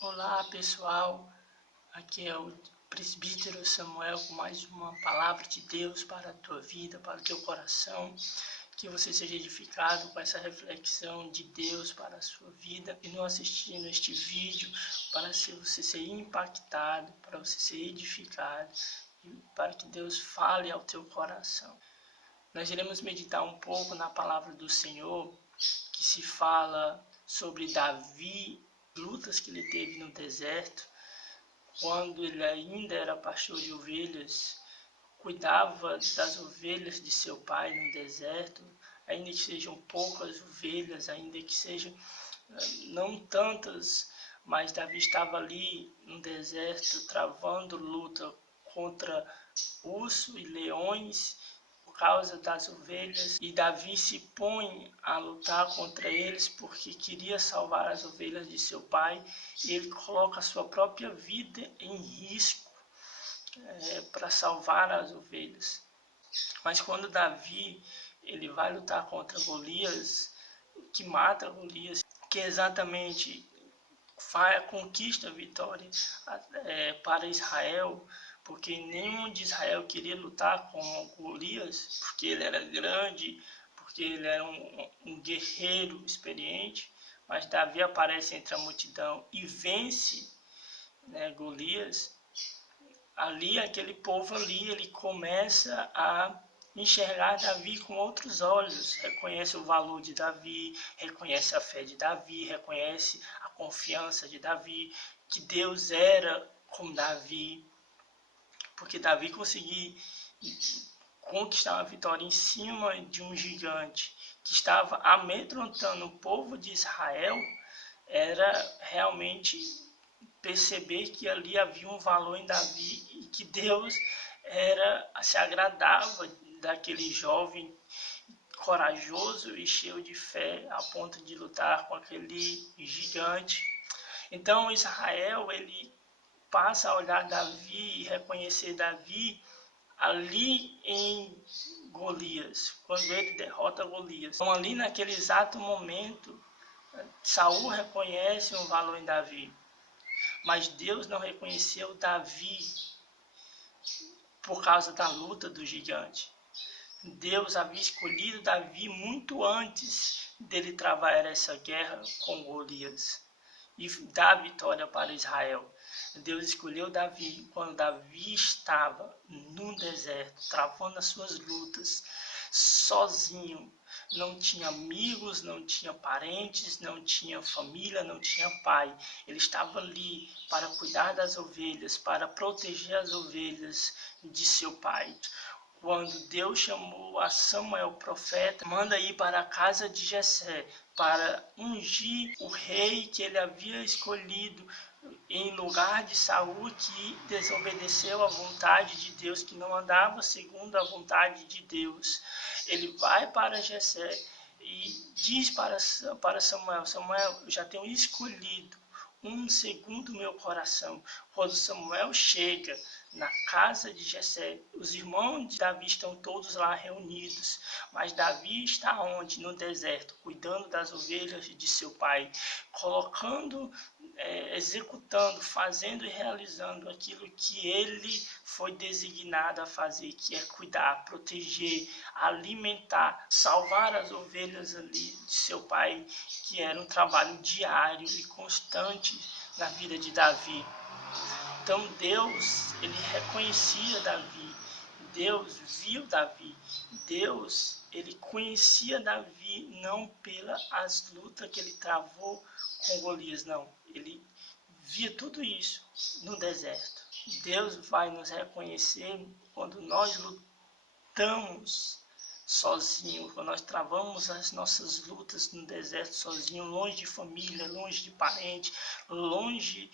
Olá pessoal, aqui é o presbítero Samuel com mais uma palavra de Deus para a tua vida, para o teu coração. Que você seja edificado com essa reflexão de Deus para a sua vida e não assistindo este vídeo para você ser impactado, para você ser edificado e para que Deus fale ao teu coração. Nós iremos meditar um pouco na palavra do Senhor, que se fala sobre Davi, lutas que ele teve no deserto, quando ele ainda era pastor de ovelhas, cuidava das ovelhas de seu pai no deserto, ainda que sejam poucas ovelhas, ainda que sejam não tantas, mas Davi estava ali no deserto travando luta contra urso e leões por causa das ovelhas, e Davi se põe a lutar contra eles porque queria salvar as ovelhas de seu pai, e ele coloca a sua própria vida em risco para salvar as ovelhas. Mas quando Davi ele vai lutar contra Golias, que mata Golias, que exatamente conquista a vitória para Israel, porque nenhum de Israel queria lutar com Golias, porque ele era grande, porque ele era um guerreiro experiente, mas Davi aparece entre a multidão e vence, Golias. Ali, aquele povo ali, ele começa a enxergar Davi com outros olhos, reconhece o valor de Davi, reconhece a fé de Davi, reconhece a confiança de Davi, que Deus era com Davi, porque Davi conseguiu conquistar uma vitória em cima de um gigante que estava amedrontando o povo de Israel, era realmente perceber que ali havia um valor em Davi e que Deus se agradava daquele jovem corajoso e cheio de fé a ponto de lutar com aquele gigante. Então Israel ele passa a olhar Davi e reconhecer Davi ali em Golias, quando ele derrota Golias. Então ali naquele exato momento, Saul reconhece um valor em Davi. Mas Deus não reconheceu Davi por causa da luta do gigante. Deus havia escolhido Davi muito antes dele travar essa guerra com Golias e dar vitória para Israel. Deus escolheu Davi quando Davi estava no deserto, travando as suas lutas, sozinho. Não tinha amigos, não tinha parentes, não tinha família, não tinha pai. Ele estava ali para cuidar das ovelhas, para proteger as ovelhas de seu pai. Quando Deus chamou a Samuel, profeta, manda ir para a casa de Jessé, para ungir o rei que ele havia escolhido em lugar de Saul, que desobedeceu à vontade de Deus, que não andava segundo a vontade de Deus. Ele vai para Jessé e diz para Samuel: Samuel, eu já tenho escolhido um segundo meu coração. Quando Samuel chega na casa de Jessé, os irmãos de Davi estão todos lá reunidos, mas Davi está onde? No deserto, cuidando das ovelhas de seu pai, colocando, executando, fazendo e realizando aquilo que ele foi designado a fazer, que é cuidar, proteger, alimentar, salvar as ovelhas ali de seu pai, que era um trabalho diário e constante na vida de Davi. Então Deus, ele reconhecia Davi, Deus viu Davi, Deus, ele conhecia Davi não pelas lutas que ele travou com Golias, não. Ele via tudo isso no deserto. Deus vai nos reconhecer quando nós lutamos sozinho, quando nós travamos as nossas lutas no deserto sozinho, longe de família, longe de parente, longe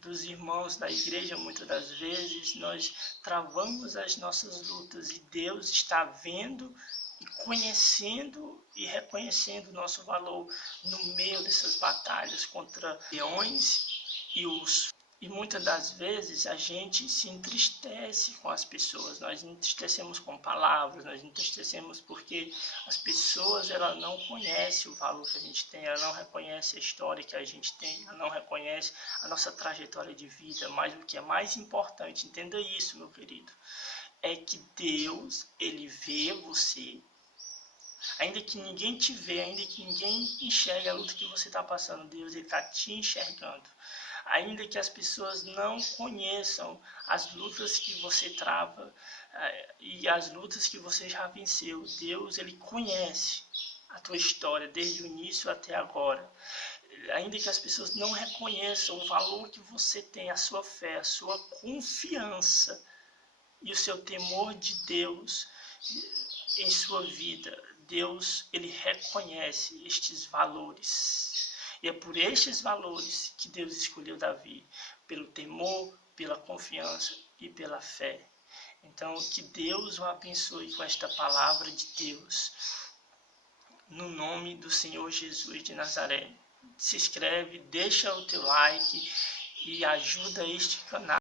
dos irmãos da igreja. Muitas das vezes nós travamos as nossas lutas e Deus está vendo e conhecendo e reconhecendo o nosso valor no meio dessas batalhas contra leões e ursos. E muitas das vezes a gente se entristece com as pessoas, nós entristecemos com palavras, nós entristecemos porque as pessoas ela não conhecem o valor que a gente tem, ela não reconhece a história que a gente tem, ela não reconhece a nossa trajetória de vida. Mas o que é mais importante, entenda isso, meu querido, é que Deus, ele vê você, ainda que ninguém te vê, ainda que ninguém enxergue a luta que você está passando, Deus está te enxergando. Ainda que as pessoas não conheçam as lutas que você trava e as lutas que você já venceu, Deus, ele conhece a tua história desde o início até agora. Ainda que as pessoas não reconheçam o valor que você tem, a sua fé, a sua confiança e o seu temor de Deus em sua vida, Deus, ele reconhece estes valores. E é por estes valores que Deus escolheu Davi, pelo temor, pela confiança e pela fé. Então, que Deus o abençoe com esta palavra de Deus, no nome do Senhor Jesus de Nazaré. Se inscreve, deixa o teu like e ajuda este canal